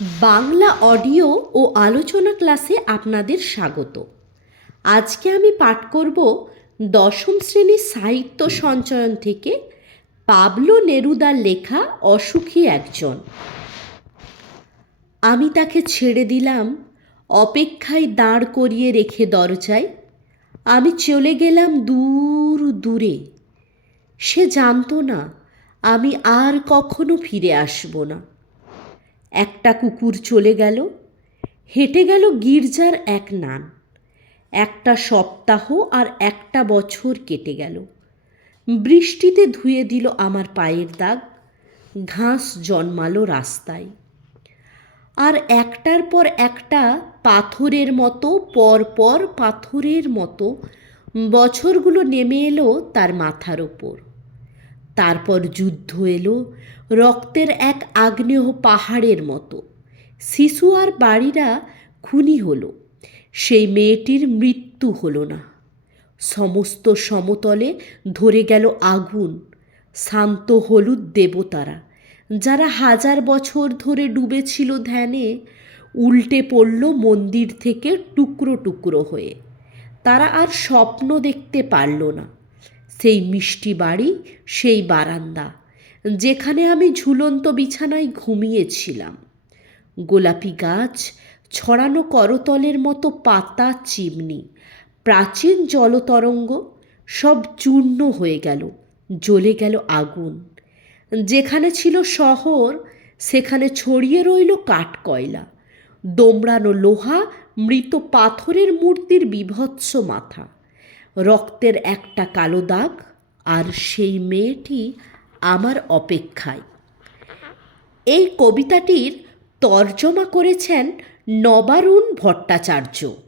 Bangla audio ও আলোচনা ক্লাসে আপনাদের স্বাগত। আজকে আমি পাঠ করব দশম শ্রেণির সাহিত্য সঞ্চয়ন থেকে পাবলো নেরুদার লেখা অসুখী একজন। আমি তাকে ছেড়ে দিলাম, অপেক্ষায় দাঁড় করিয়ে রেখে দরজায়। আমি চলে গেলাম দূর দূরে। সে জানতো না, আমি আর কখনো ফিরে আসব না। একটা কুকুর চলে গেল। হেঁটে গেল গির্জার এক নান। একটা সপ্তাহ আর একটা বছর কেটে গেল। বৃষ্টিতে ধুয়ে দিল আমার পায়ের দাগ। ঘাস জন্মালো রাস্তায়। আর একটার পর একটা পাথরের মতো, পর পর পাথরের মতো বছরগুলো নেমে এলো তার মাথার ওপর। তারপর যুদ্ধ এলো রক্তের এক আগ্নেয় পাহাড়ের মতো। শিশু আর বাড়িরা খুনি হলো। সেই মেয়েটির মৃত্যু হলো না। সমস্ত সমতলে ধরে গেল আগুন। শান্ত হলুদ দেবতারা, যারা হাজার বছর ধরে ডুবেছিল ধ্যানে, উল্টে পড়ল মন্দির থেকে টুকরো টুকরো হয়ে। তারা আর স্বপ্ন দেখতে পারল না। সেই মিষ্টি বাড়ি, সেই বারান্দা, যেখানে আমি ঝুলন্ত বিছানায় ঘুমিয়েছিলাম। গোলাপি গাছ, ছড়ানো করতলের মতো পাতা, চিমনি, প্রাচীন জলতরঙ্গ, সব চূর্ণ হয়ে গেল, জ্বলে গেল আগুন। যেখানে ছিল শহর, সেখানে ছড়িয়ে রইল কাঠকয়লা, দোমড়ানো লোহা, মৃত পাথরের মূর্তির বিভৎস মাথা। রক্তের একটা কালো দাগ আর সেই মেয়েটি আমার অপেক্ষায়। এই কবিতাটির তর্জমা করেছেন নবারুণ ভট্টাচার্য।